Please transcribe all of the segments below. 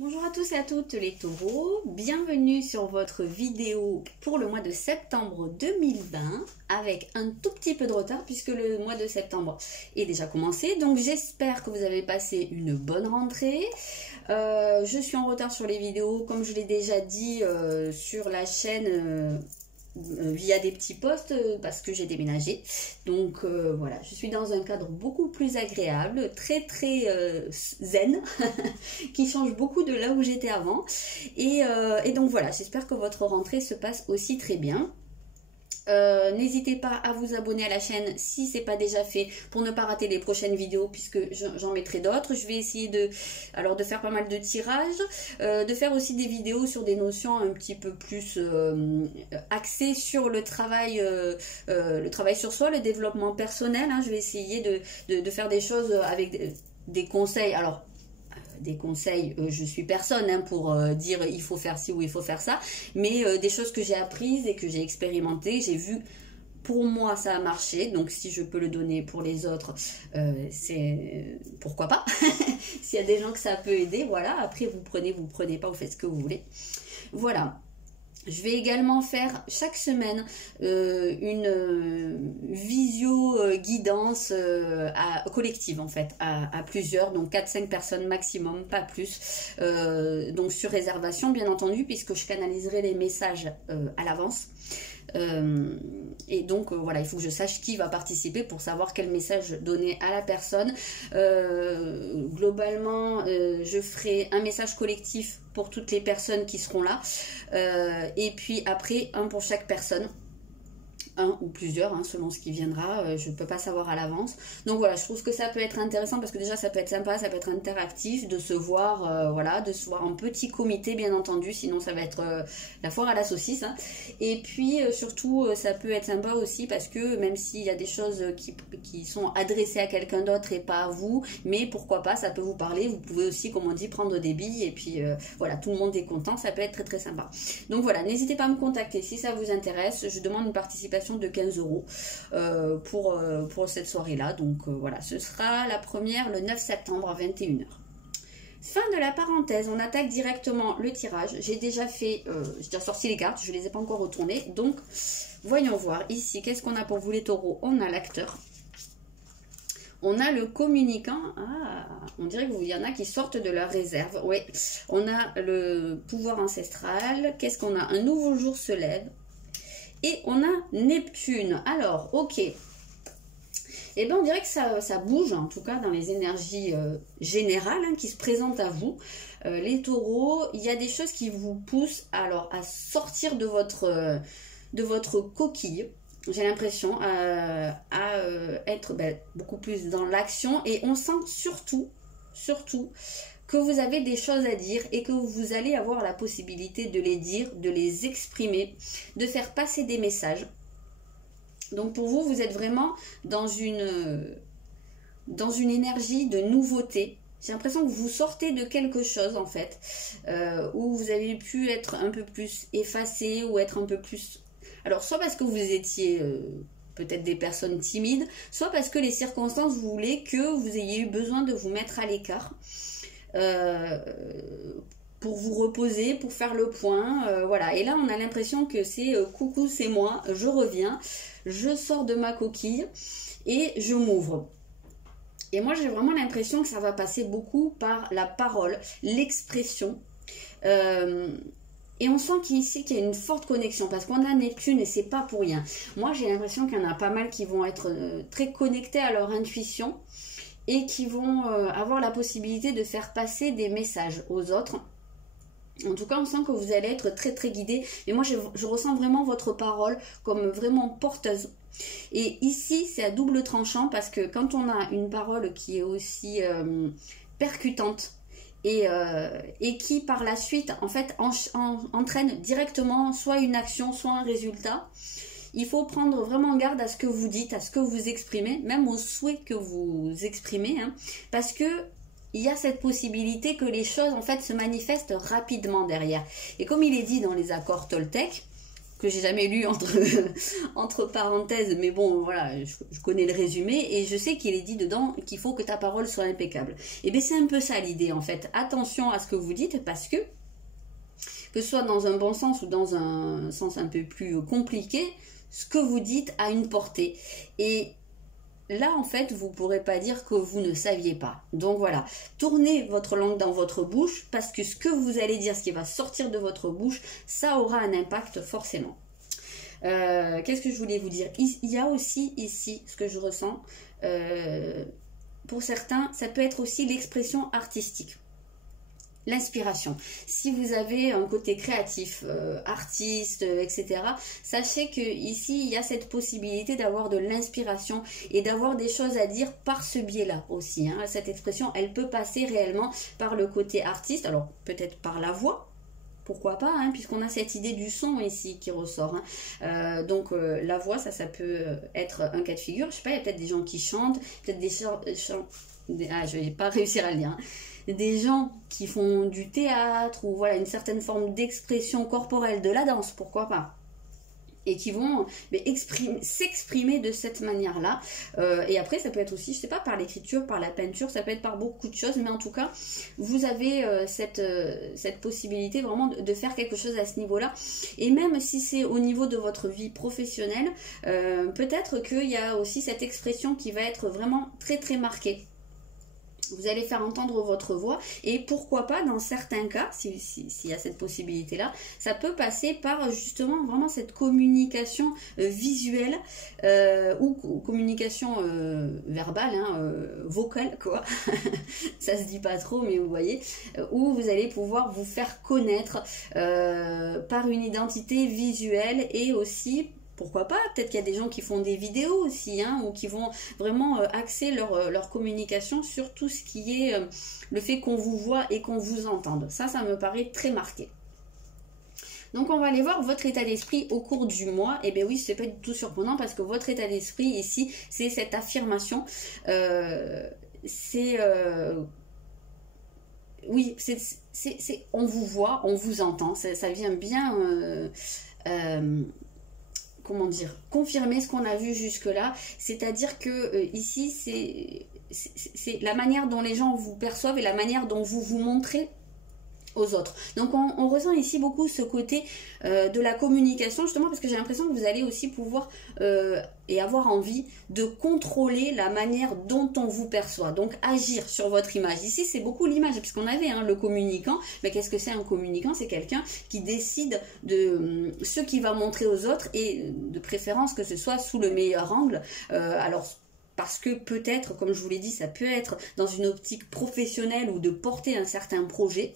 Bonjour à tous et à toutes les taureaux, bienvenue sur votre vidéo pour le mois de septembre 2020 avec un tout petit peu de retard puisque le mois de septembre est déjà commencé. Donc j'espère que vous avez passé une bonne rentrée. Je suis en retard sur les vidéos comme je l'ai déjà dit sur la chaîne via des petits posts parce que j'ai déménagé. Donc voilà, je suis dans un cadre beaucoup plus agréable, très zen, qui change beaucoup de là où j'étais avant. Et donc voilà, j'espère que votre rentrée se passe aussi très bien. N'hésitez pas à vous abonner à la chaîne si c'est pas déjà fait pour ne pas rater les prochaines vidéos puisque j'en mettrai d'autres. Je vais essayer de faire pas mal de tirages, de faire aussi des vidéos sur des notions un petit peu plus axées sur le travail sur soi, le développement personnel. Je vais essayer de faire des choses avec des conseils. Alors des conseils, je suis personne pour dire il faut faire ci ou il faut faire ça, mais des choses que j'ai apprises et que j'ai expérimentées, j'ai vu, pour moi ça a marché, donc si je peux le donner pour les autres, c'est pourquoi pas. S'il y a des gens que ça peut aider, voilà, après vous prenez pas, vous faites ce que vous voulez. Voilà. Je vais également faire chaque semaine une visio guidance collective en fait, à plusieurs, donc 4-5 personnes maximum, pas plus, donc sur réservation bien entendu puisque je canaliserai les messages à l'avance. Et donc voilà, il faut que je sache qui va participer pour savoir quel message donner à la personne. Globalement, je ferai un message collectif pour toutes les personnes qui seront là, et puis après un pour chaque personne, un ou plusieurs selon ce qui viendra, je ne peux pas savoir à l'avance. Donc voilà, je trouve que ça peut être intéressant parce que déjà ça peut être sympa, ça peut être interactif de se voir, voilà, de se voir en petit comité bien entendu, sinon ça va être la foire à la saucisse. Et puis surtout ça peut être sympa aussi parce que même s'il y a des choses qui sont adressées à quelqu'un d'autre et pas à vous, mais pourquoi pas, ça peut vous parler, vous pouvez aussi comme on dit prendre des billes et puis voilà, tout le monde est content, ça peut être très sympa. Donc voilà, n'hésitez pas à me contacter si ça vous intéresse, je demande une participation de 15 € pour cette soirée là. Donc voilà, ce sera la première le 9 septembre à 21 h. Fin de la parenthèse, on attaque directement le tirage. J'ai déjà fait, j'ai déjà sorti les cartes, je ne les ai pas encore retournées. Donc voyons voir ici, qu'est-ce qu'on a pour vous les taureaux? On a l'acteur, on a le communicant. Ah, on dirait qu'il y en a qui sortent de leur réserve. Oui, on a le pouvoir ancestral. Qu'est-ce qu'on a? Un nouveau jour se lève. Et on a Neptune. Alors, ok. Eh bien, on dirait que ça bouge, en tout cas dans les énergies générales qui se présentent à vous. Les taureaux, il y a des choses qui vous poussent alors, à sortir de votre coquille. J'ai l'impression à être beaucoup plus dans l'action. Et on sent surtout que vous avez des choses à dire et que vous allez avoir la possibilité de les dire, de les exprimer, de faire passer des messages. Donc pour vous, vous êtes vraiment dans une énergie de nouveauté. J'ai l'impression que vous sortez de quelque chose en fait, où vous avez pu être un peu plus effacé ou être un peu plus... Alors soit parce que vous étiez... peut-être des personnes timides, soit parce que les circonstances voulaient que vous ayez eu besoin de vous mettre à l'écart. Pour vous reposer, pour faire le point, voilà. Et là, on a l'impression que c'est coucou, c'est moi, je reviens, je sors de ma coquille et je m'ouvre. Et moi, j'ai vraiment l'impression que ça va passer beaucoup par la parole, l'expression. Et on sent qu'ici, qu'il y a une forte connexion parce qu'on a Neptune et c'est pas pour rien. Moi, j'ai l'impression qu'il y en a pas mal qui vont être très connectés à leur intuition et qui vont avoir la possibilité de faire passer des messages aux autres. En tout cas, on sent que vous allez être très guidé. Mais moi, je ressens vraiment votre parole comme vraiment porteuse. Et ici, c'est à double tranchant parce que quand on a une parole qui est aussi percutante et qui par la suite, en fait, entraîne directement soit une action, soit un résultat, il faut prendre vraiment garde à ce que vous dites, à ce que vous exprimez, même aux souhaits que vous exprimez, parce que il y a cette possibilité que les choses en fait se manifestent rapidement derrière. Et comme il est dit dans les accords Toltec, que j'ai jamais lu entre parenthèses, mais bon, voilà, je connais le résumé, et je sais qu'il est dit dedans qu'il faut que ta parole soit impeccable. Et bien c'est un peu ça l'idée en fait. Attention à ce que vous dites, parce que ce soit dans un bon sens ou dans un sens un peu plus compliqué, ce que vous dites a une portée. Et là, en fait, vous ne pourrez pas dire que vous ne saviez pas. Donc voilà, tournez votre langue dans votre bouche, parce que ce que vous allez dire, ce qui va sortir de votre bouche, ça aura un impact forcément. Qu'est-ce que je voulais vous dire? Il y a aussi ici, ce que je ressens, pour certains, ça peut être aussi l'expression artistique. L'inspiration. Si vous avez un côté créatif, artiste, etc., sachez que ici il y a cette possibilité d'avoir de l'inspiration et d'avoir des choses à dire par ce biais-là aussi. Hein. Cette expression, elle peut passer réellement par le côté artiste, alors peut-être par la voix. Pourquoi pas, hein, puisqu'on a cette idée du son ici qui ressort. Hein. Donc la voix, ça peut être un cas de figure. Je sais pas, il y a peut-être des gens qui chantent, peut-être des chants. Je vais pas réussir à le dire. Hein. Des gens qui font du théâtre ou voilà une certaine forme d'expression corporelle, de la danse, pourquoi pas, et qui vont s'exprimer de cette manière-là. Et après, ça peut être aussi, je sais pas, par l'écriture, par la peinture, ça peut être par beaucoup de choses, mais en tout cas, vous avez cette possibilité vraiment de faire quelque chose à ce niveau-là. Et même si c'est au niveau de votre vie professionnelle, peut-être qu'il y a aussi cette expression qui va être vraiment très très marquée. Vous allez faire entendre votre voix, et pourquoi pas dans certains cas, s'il y a cette possibilité-là, ça peut passer par justement vraiment cette communication visuelle ou communication verbale, hein, vocale quoi, ça se dit pas trop mais vous voyez, où vous allez pouvoir vous faire connaître par une identité visuelle et aussi... Pourquoi pas? Peut-être qu'il y a des gens qui font des vidéos aussi, hein, ou qui vont vraiment axer leur communication sur tout ce qui est le fait qu'on vous voit et qu'on vous entende. Ça me paraît très marqué. Donc on va aller voir votre état d'esprit au cours du mois. Et bien oui, c'est pas du tout surprenant parce que votre état d'esprit ici, c'est cette affirmation. Oui, on vous voit, on vous entend. Ça vient bien... comment dire, confirmer ce qu'on a vu jusque-là, c'est-à-dire que ici, c'est la manière dont les gens vous perçoivent et la manière dont vous vous montrez aux autres. Donc on ressent ici beaucoup ce côté de la communication, justement parce que j'ai l'impression que vous allez aussi pouvoir et avoir envie de contrôler la manière dont on vous perçoit, donc agir sur votre image. Ici c'est beaucoup l'image, puisqu'on avait hein, le communicant, mais qu'est-ce que c'est un communicant? C'est quelqu'un qui décide de ce qu'il va montrer aux autres, et de préférence que ce soit sous le meilleur angle. Alors parce que peut-être, comme je vous l'ai dit, ça peut être dans une optique professionnelle ou de porter un certain projet.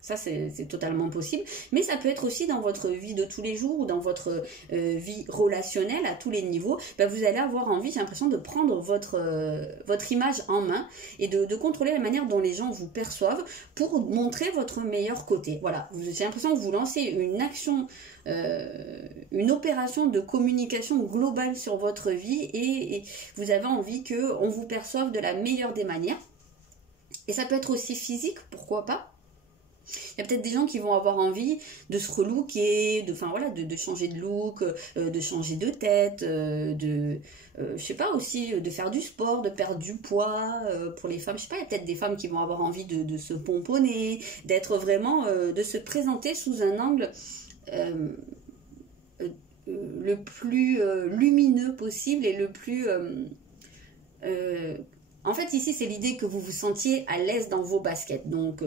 Ça, c'est totalement possible. Mais ça peut être aussi dans votre vie de tous les jours ou dans votre vie relationnelle à tous les niveaux. Ben, vous allez avoir envie, j'ai l'impression, de prendre votre image en main et de contrôler la manière dont les gens vous perçoivent pour montrer votre meilleur côté. Voilà, j'ai l'impression que vous lancez une action, une opération de communication globale sur votre vie et vous avez envie qu'on vous perçoive de la meilleure des manières. Et ça peut être aussi physique, pourquoi pas. Il y a peut-être des gens qui vont avoir envie de se relooker, de changer de look, de changer de tête, je sais pas aussi, de faire du sport, de perdre du poids. Pour les femmes, je sais pas, il y a peut-être des femmes qui vont avoir envie de se pomponner, d'être vraiment, de se présenter sous un angle le plus lumineux possible et le plus... en fait, ici, c'est l'idée que vous vous sentiez à l'aise dans vos baskets. Donc,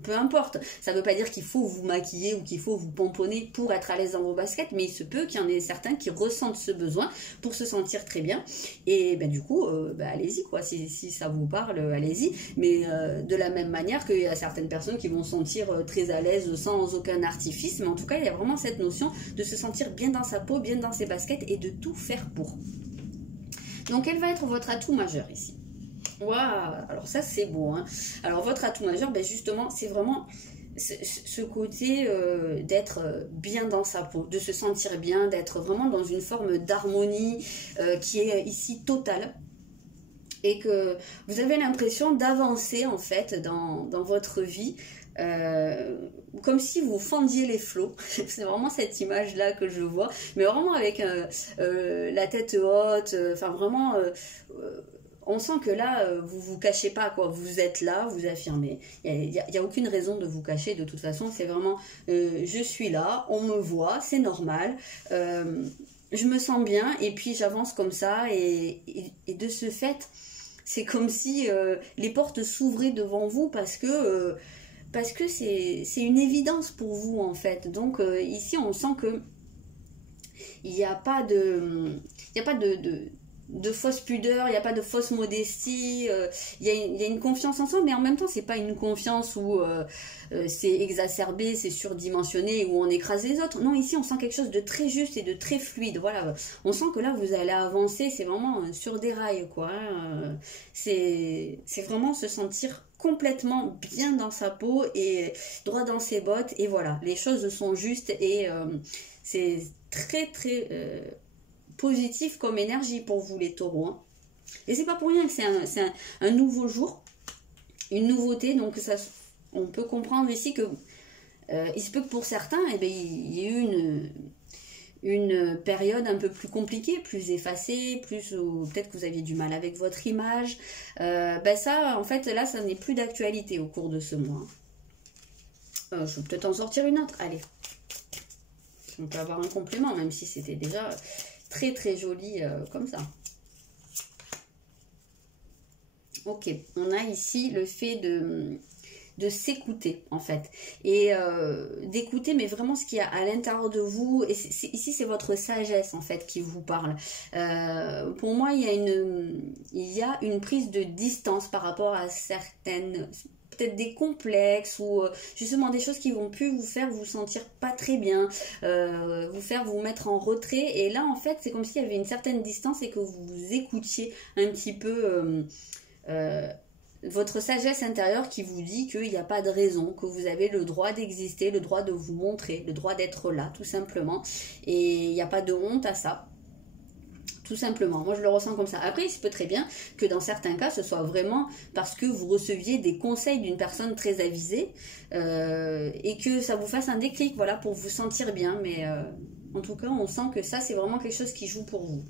peu importe. Ça ne veut pas dire qu'il faut vous maquiller ou qu'il faut vous pomponner pour être à l'aise dans vos baskets, mais il se peut qu'il y en ait certains qui ressentent ce besoin pour se sentir très bien. Et ben, du coup, allez-y, quoi. Si ça vous parle, allez-y. Mais de la même manière qu'il y a certaines personnes qui vont se sentir très à l'aise sans aucun artifice. Mais en tout cas, il y a vraiment cette notion de se sentir bien dans sa peau, bien dans ses baskets et de tout faire pour. Donc, quel va être votre atout majeur ici? Waouh, alors ça c'est beau, hein. Alors votre atout majeur, ben justement, c'est vraiment ce côté d'être bien dans sa peau, de se sentir bien, d'être vraiment dans une forme d'harmonie qui est ici totale. et que vous avez l'impression d'avancer en fait dans votre vie, comme si vous fendiez les flots. C'est vraiment cette image là que je vois, mais vraiment avec la tête haute, enfin vraiment on sent que là vous vous cachez pas quoi, vous êtes là, vous affirmez, il y a aucune raison de vous cacher de toute façon, c'est vraiment je suis là, on me voit, c'est normal, je me sens bien et puis j'avance comme ça et de ce fait c'est comme si les portes s'ouvraient devant vous parce que c'est une évidence pour vous en fait. Donc ici on sent que il n'y a pas de fausse pudeur, il n'y a pas de fausse modestie, il y a une confiance en soi, mais en même temps c'est pas une confiance où c'est exacerbé, c'est surdimensionné, où on écrase les autres. Non, ici on sent quelque chose de très juste et de très fluide. Voilà, on sent que là vous allez avancer, c'est vraiment sur des rails quoi. C'est vraiment se sentir complètement bien dans sa peau et droit dans ses bottes, et voilà, les choses sont justes et c'est très très positif comme énergie pour vous les taureaux, hein. Et c'est pas pour rien que c'est un nouveau jour, une nouveauté, donc ça, on peut comprendre ici que il se peut que pour certains eh bien, il y ait eu une période un peu plus compliquée, plus effacée, plus peut-être que vous aviez du mal avec votre image, ben ça en fait là ça n'est plus d'actualité au cours de ce mois. Je vais peut-être en sortir une autre, allez, on peut avoir un complément même si c'était déjà très très joli comme ça. Ok, on a ici le fait de s'écouter en fait, et d'écouter mais vraiment ce qu'il y a à l'intérieur de vous, et ici c'est votre sagesse en fait qui vous parle. Pour moi il y a une prise de distance par rapport à certaines, peut-être des complexes ou justement des choses qui vont plus vous faire vous sentir pas très bien, vous mettre en retrait, et là en fait c'est comme s'il y avait une certaine distance et que vous écoutiez un petit peu votre sagesse intérieure qui vous dit qu'il n'y a pas de raison, que vous avez le droit d'exister, le droit de vous montrer, le droit d'être là tout simplement, et il n'y a pas de honte à ça. Tout simplement, moi je le ressens comme ça. Après, il se peut très bien que dans certains cas, ce soit vraiment parce que vous receviez des conseils d'une personne très avisée et que ça vous fasse un déclic, voilà, pour vous sentir bien. Mais en tout cas, on sent que ça, c'est vraiment quelque chose qui joue pour vous.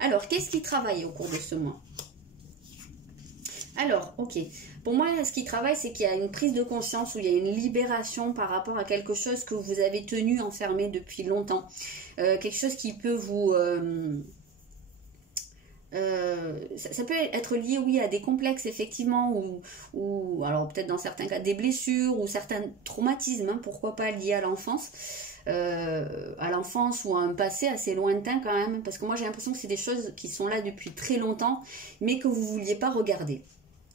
Alors, qu'est-ce qui travaille au cours de ce mois ? Alors, ok. Pour moi, ce qui travaille, c'est qu'il y a une prise de conscience, où il y a une libération par rapport à quelque chose que vous avez tenu enfermé depuis longtemps. Quelque chose qui peut vous... ça peut être lié, oui, à des complexes, effectivement, ou alors peut-être dans certains cas des blessures, ou certains traumatismes, hein, pourquoi pas liés à l'enfance. Ou à un passé assez lointain quand même, parce que moi j'ai l'impression que c'est des choses qui sont là depuis très longtemps, mais que vous ne vouliez pas regarder.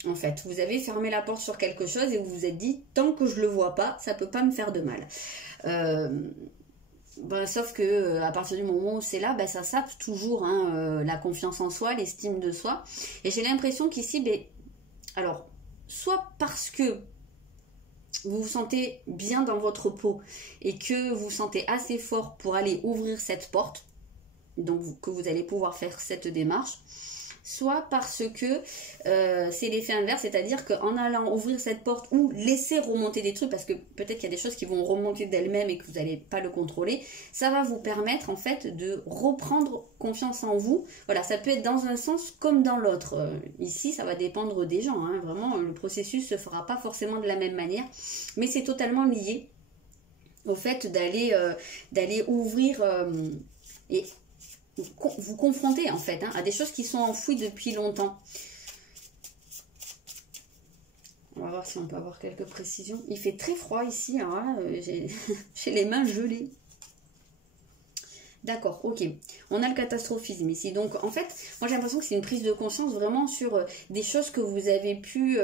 En fait, vous avez fermé la porte sur quelque chose et vous vous êtes dit, tant que je le vois pas, ça peut pas me faire de mal. Sauf que à partir du moment où c'est là, ça sape toujours, hein, la confiance en soi, l'estime de soi. Et j'ai l'impression qu'ici, alors, soit parce que vous vous sentez bien dans votre peau et que vous vous sentez assez fort pour aller ouvrir cette porte, donc que vous allez pouvoir faire cette démarche, soit parce que c'est l'effet inverse, c'est-à-dire qu'en allant ouvrir cette porte ou laisser remonter des trucs, parce que peut-être qu'il y a des choses qui vont remonter d'elles-mêmes et que vous n'allez pas le contrôler, ça va vous permettre en fait de reprendre confiance en vous. Voilà, ça peut être dans un sens comme dans l'autre. Ici, ça va dépendre des gens, hein. Vraiment, le processus ne se fera pas forcément de la même manière, mais c'est totalement lié au fait d'aller ouvrir et vous confrontez en fait, hein, à des choses qui sont enfouies depuis longtemps. On va voir si on peut avoir quelques précisions. Il fait très froid ici, alors là, j'ai les mains gelées. D'accord, ok. On a le catastrophisme ici. Donc en fait, moi j'ai l'impression que c'est une prise de conscience vraiment sur des choses que vous avez pu...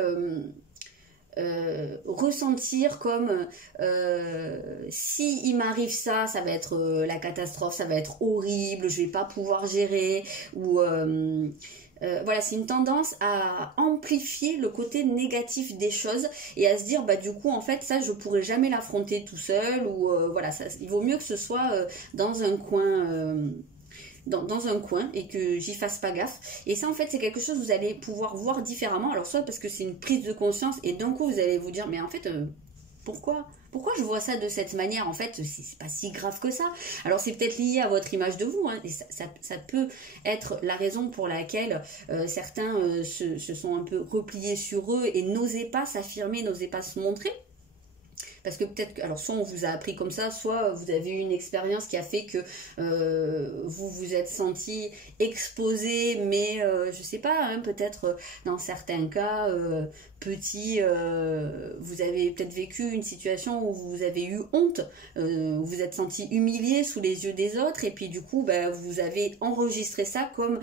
ressentir comme si il m'arrive ça, ça va être la catastrophe, ça va être horrible, je vais pas pouvoir gérer, ou voilà, c'est une tendance à amplifier le côté négatif des choses et à se dire du coup en fait ça je pourrais jamais l'affronter tout seul, ou voilà, ça, il vaut mieux que ce soit dans un coin dans un coin et que j'y fasse pas gaffe. Et ça, en fait, c'est quelque chose que vous allez pouvoir voir différemment. Alors, soit parce que c'est une prise de conscience et d'un coup, vous allez vous dire, mais en fait, pourquoi je vois ça de cette manière? En fait, c'est pas si grave que ça. Alors, c'est peut-être lié à votre image de vous, hein, et ça peut être la raison pour laquelle certains se sont un peu repliés sur eux et n'osaient pas s'affirmer, n'osaient pas se montrer. Parce que peut-être que, alors soit on vous a appris comme ça, soit vous avez eu une expérience qui a fait que vous vous êtes senti exposé, mais je sais pas, hein, peut-être dans certains cas, petit, vous avez peut-être vécu une situation où vous avez eu honte, vous vous êtes senti humilié sous les yeux des autres, et puis du coup, bah, vous avez enregistré ça comme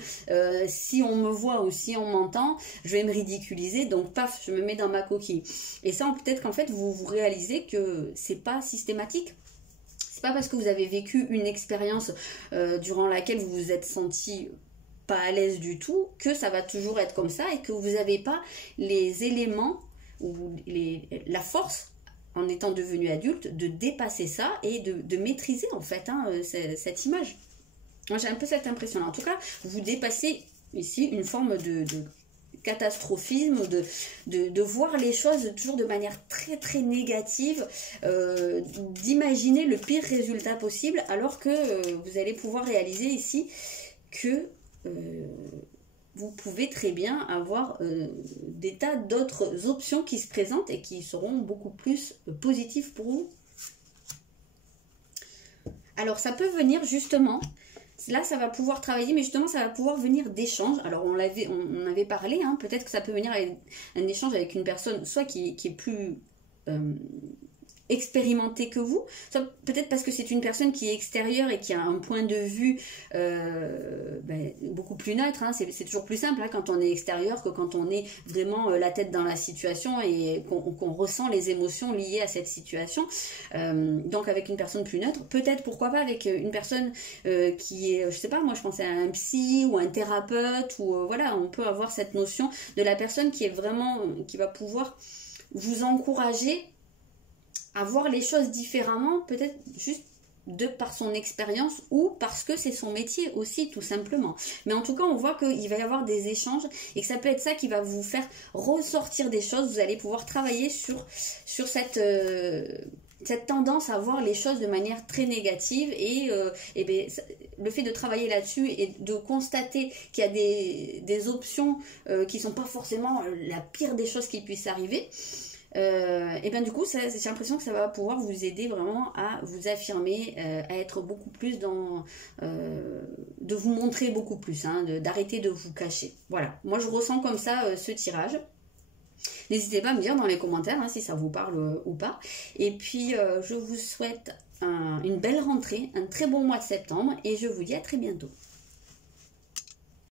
si on me voit ou si on m'entend, je vais me ridiculiser, donc paf, je me mets dans ma coquille. Et ça, peut-être qu'en fait, vous réalisez que c'est pas systématique. C'est pas parce que vous avez vécu une expérience durant laquelle vous vous êtes senti pas à l'aise du tout que ça va toujours être comme ça et que vous n'avez pas les éléments ou la force en étant devenu adulte de dépasser ça et de maîtriser en fait cette image. Moi j'ai un peu cette impression là. En tout cas, vous dépassez ici une forme de catastrophisme, de voir les choses toujours de manière très très négative, d'imaginer le pire résultat possible, alors que vous allez pouvoir réaliser ici que vous pouvez très bien avoir des tas d'autres options qui se présentent et qui seront beaucoup plus positives pour vous. Alors ça peut venir justement... Là, ça va pouvoir travailler, mais justement, ça va pouvoir venir d'échanges. Alors, on avait parlé, hein, peut-être que ça peut venir avec un échange avec une personne, soit qui est plus expérimentée que vous, soit peut-être parce que c'est une personne qui est extérieure et qui a un point de vue beaucoup plus neutre. Hein. C'est toujours plus simple hein, quand on est extérieur que quand on est vraiment la tête dans la situation et qu'on ressent les émotions liées à cette situation. Donc avec une personne plus neutre, peut-être pourquoi pas avec une personne qui est, je sais pas, moi je pensais à un psy ou un thérapeute, ou voilà, on peut avoir cette notion de la personne qui est vraiment, qui va pouvoir vous encourager à voir les choses différemment, peut-être juste de par son expérience ou parce que c'est son métier aussi, tout simplement. Mais en tout cas, on voit qu'il va y avoir des échanges et que ça peut être ça qui va vous faire ressortir des choses. Vous allez pouvoir travailler sur cette tendance à voir les choses de manière très négative et le fait de travailler là-dessus et de constater qu'il y a des options qui ne sont pas forcément la pire des choses qui puissent arriver. Et bien du coup j'ai l'impression que ça va pouvoir vous aider vraiment à vous affirmer, à être beaucoup plus dans de vous montrer beaucoup plus, hein, d'arrêter de vous cacher. Voilà, moi je ressens comme ça ce tirage. N'hésitez pas à me dire dans les commentaires hein, si ça vous parle ou pas. Et puis je vous souhaite une belle rentrée, un très bon mois de septembre et je vous dis à très bientôt.